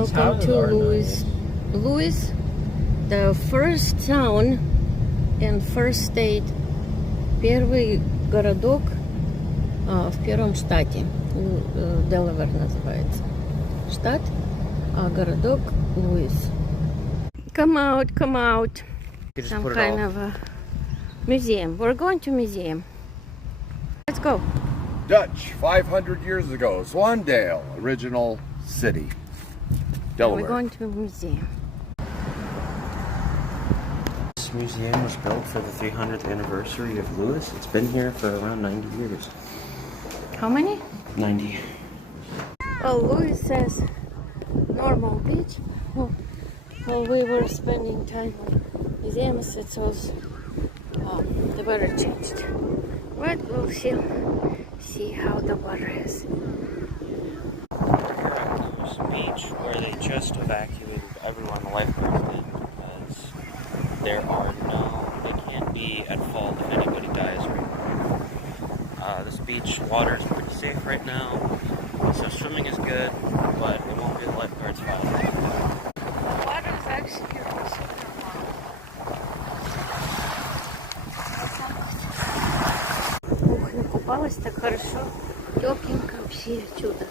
Welcome to Lewes. Lewes, the first town and first state, первый городок в первом штате. Delaware называется. Штат, а городок Lewes. Come out, come out. Some kind of a museum. We're going to museum. Let's go. Dutch, 500 years ago, Zwandale, original city, Delaware. We're going to a museum. This museum was built for the 300th anniversary of Lewes. It's been here for around 90 years. How many? 90. Well, Lewes says normal beach. While we were spending time on museums, it was the weather changed. But we'll see how the water is. We're here at Lewes Beach, where they just evacuated everyone, the lifeguards did, because they can't be at fault if anybody dies right now. This beach water is pretty safe right now, so swimming is good, but it won't be the lifeguards' fault. The water is actually super warm. Ух, накупалась так хорошо, тепленько, вообще чудо.